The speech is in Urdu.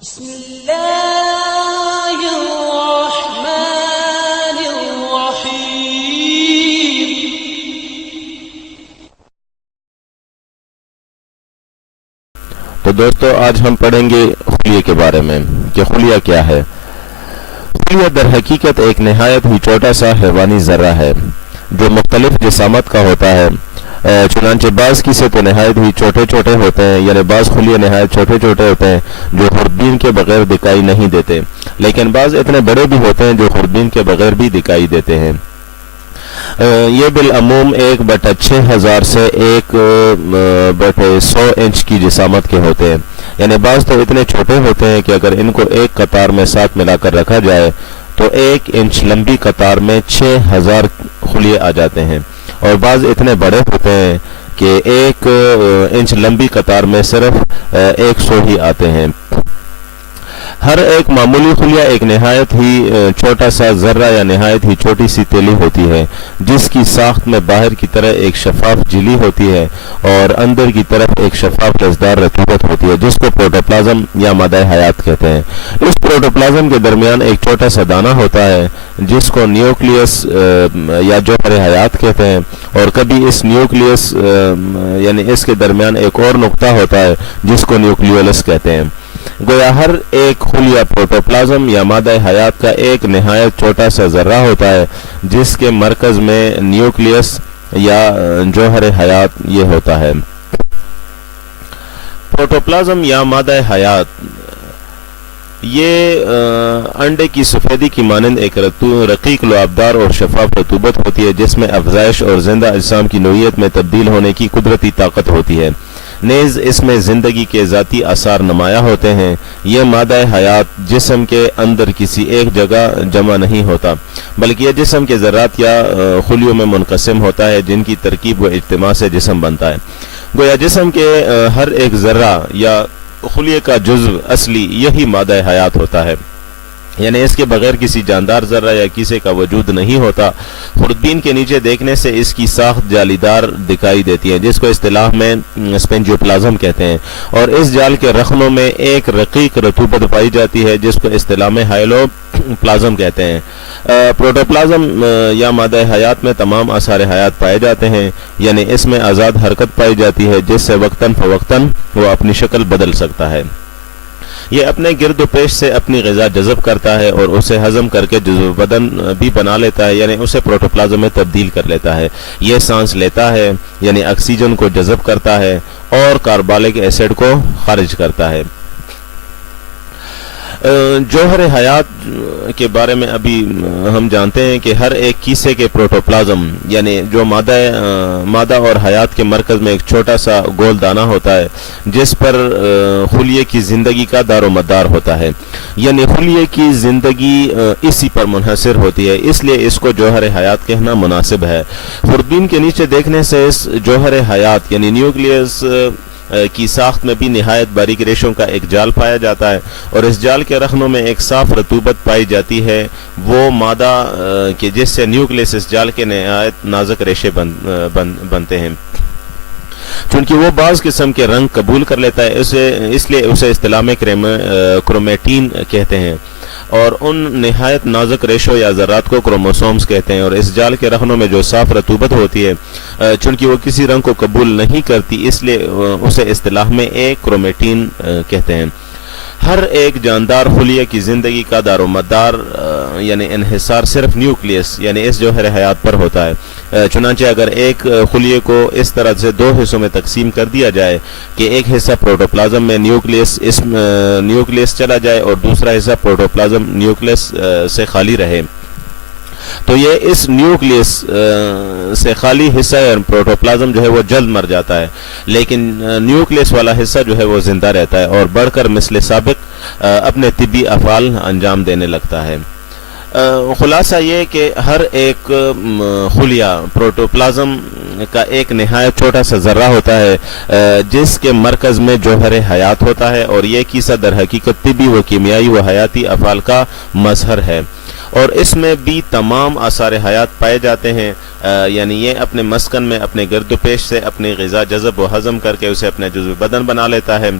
بسم اللہ الرحمن الرحیم۔ تو دوستو آج ہم پڑھیں گے خلیے کے بارے میں کہ خلیہ کیا ہے۔ خلیہ در حقیقت ایک نہایت ہی چھوٹا سا حیوانی ذرہ ہے جو مختلف جسامت کا ہوتا ہے۔ چنانچہ بعض کیسے تو نہایت ہی چھوٹے چھوٹے ہوتے ہیں، یعنی بعض خلیے نہایت چھوٹے چھوٹے ہوتے ہیں جو خوردبین کے بغیر دکھائی نہیں دیتے، لیکن بعض اتنے بڑے بھی ہوتے ہیں جو خوردبین کے بغیر بھی دکھائی دیتے ہیں۔ یہ بالعموم 1/6000 سے 1/100 انچ کی جسامت کے ہوتے ہیں، یعنی بعض تو اتنے چھوٹے ہوتے ہیں کہ اگر ان کو ایک قطار میں ساتھ ملا کر رکھا جائے تو 1 انچ لمبی قطار میں 6000 خلیے آ جاتے ہیں، اور بعض اتنے بڑے ہوتے ہیں کہ 1 انچ لمبی قطار میں صرف 100 ہی آتے ہیں۔ ہر ایک معمولی خلیہ ایک نہایت ہی چھوٹا سا ذرہ یا نہایت ہی چھوٹی سی تیلی ہوتی ہے جس کی ساخت میں باہر کی طرح ایک شفاف جھلی ہوتی ہے اور اندر کی طرف ایک شفاف رسدار رطوبت ہوتی ہے جس کو پروٹوپلازم یا مادہ حیات کہتے ہیں۔ اس پروٹوپلازم کے درمیان ایک چھوٹا سا دانہ ہوتا ہے جس کو نیوکلیس یا جوہر حیات کہتے ہیں، اور کبھی اس نیوکلیس یعنی اس کے درمیان ایک اور نقطہ ہوتا ہے جس کو نیوکلیولس کہتے ہیں۔ گویا ہر ایک خلیہ پروٹوپلازم یا مادہ حیات کا ایک نہایت چھوٹا سا ذرہ ہوتا ہے جس کے مرکز میں نیوکلیس یا جوہر حیات یہ ہوتا ہے۔ پروٹوپلازم یا مادہ حیات یہ انڈے کی سفیدی کی مانند ایک رقیق لعابدار اور شفاف رطوبت ہوتی ہے جس میں افزائش اور زندہ اجسام کی نوعیت میں تبدیل ہونے کی قدرتی طاقت ہوتی ہے، نیز اس میں زندگی کے ذاتی آثار نمایاں ہوتے ہیں۔ یہ مادہ حیات جسم کے اندر کسی ایک جگہ جمع نہیں ہوتا بلکہ یہ جسم کے ذرات یا خلیوں میں منقسم ہوتا ہے جن کی ترکیب و اجتماع سے جسم بنتا ہے۔ گویا جسم کے ہر ایک ذرہ یا خلیے کا جزو اصلی یہی مادہ حیات ہوتا ہے، یعنی اس کے بغیر کسی جاندار ذرہ یا کیسے کا وجود نہیں ہوتا۔ خوردبین کے نیچے دیکھنے سے اس کی ساخت جالیدار دکھائی دیتی ہے جس کو اصطلاح میں اسپنجیوپلازم کہتے ہیں، اور اس جال کے رخنوں میں ایک رقیق رطوبت پائی جاتی ہے جس کو اصطلاح میں ہائلوپلازم کہتے ہیں۔ پروٹوپلازم یا مادہ حیات میں تمام آثار حیات پائے جاتے ہیں، یعنی اس میں آزاد حرکت پائی جاتی ہے جس سے وقتاً فوقتاً وہ اپنی شکل بدل سکتا ہے۔ یہ اپنے گرد و پیش سے اپنی غذا جذب کرتا ہے اور اسے ہضم کر کے جزو بدن بھی بنا لیتا ہے، یعنی اسے پروٹوپلازم میں تبدیل کر لیتا ہے۔ یہ سانس لیتا ہے یعنی آکسیجن کو جذب کرتا ہے اور کاربالک ایسڈ کو خارج کرتا ہے۔ جوہر حیات کے بارے میں ابھی ہم جانتے ہیں کہ ہر ایک کیسے کے پروٹوپلازم یعنی جو مادہ اور حیات کے مرکز میں ایک چھوٹا سا گول دانہ ہوتا ہے جس پر خلیے کی زندگی کا دار و مدار ہوتا ہے، یعنی خلیے کی زندگی اسی پر منحصر ہوتی ہے، اس لیے اس کو جوہر حیات کہنا مناسب ہے۔ خوردبین کے نیچے دیکھنے سے اس جوہر حیات یعنی نیوکلیس کی ساخت میں بھی نہایت باریک ریشوں کا ایک جال پایا جاتا ہے، اور اس جال کے رخنوں میں ایک صاف رطوبت پائی جاتی ہے، وہ مادہ کہ جس سے نیوکلیس اس جال کے نہایت نازک ریشے بنتے ہیں۔ چونکہ وہ بعض قسم کے رنگ قبول کر لیتا ہے اس لیے اسے اصطلاح میں کرومیٹین کہتے ہیں، اور ان نہایت نازک ریشوں یا ذرات کو کروموسومز کہتے ہیں، اور اس جال کے رخنوں میں جو صاف رطوبت ہوتی ہے چونکہ وہ کسی رنگ کو قبول نہیں کرتی اس لیے اسے اصطلاح میں ایک کرومیٹین کہتے ہیں۔ ہر ایک جاندار خلیے کی زندگی کا دار و مدار یعنی انحصار صرف نیوکلیس یعنی اس جوہر حیات پر ہوتا ہے۔ چنانچہ اگر ایک خلیے کو اس طرح سے 2 حصوں میں تقسیم کر دیا جائے کہ ایک حصہ پروٹوپلازم میں نیوکلیس چلا جائے اور دوسرا حصہ پروٹوپلازم نیوکلیس سے خالی رہے، تو یہ اس نیوکلیس سے خالی حصہ پروٹوپلازم جو ہے وہ جلد مر جاتا ہے، لیکن نیوکلیس والا حصہ جو ہے وہ زندہ رہتا ہے اور بڑھ کر مثل سابق اپنے طبی افعال انجام دینے لگتا ہے۔ خلاصہ یہ کہ ہر ایک خلیہ پروٹوپلازم کا ایک نہایت چھوٹا سا ذرہ ہوتا ہے جس کے مرکز میں جوہر حیات ہوتا ہے، اور یہ کیسہ در حقیقت طبی و کیمیائی و حیاتی افعال کا مظہر ہے، اور اس میں بھی تمام آثار حیات پائے جاتے ہیں، یعنی یہ اپنے مسکن میں اپنے گرد و پیش سے اپنی غذا جذب و ہضم کر کے اسے اپنے جزو بدن بنا لیتا ہے۔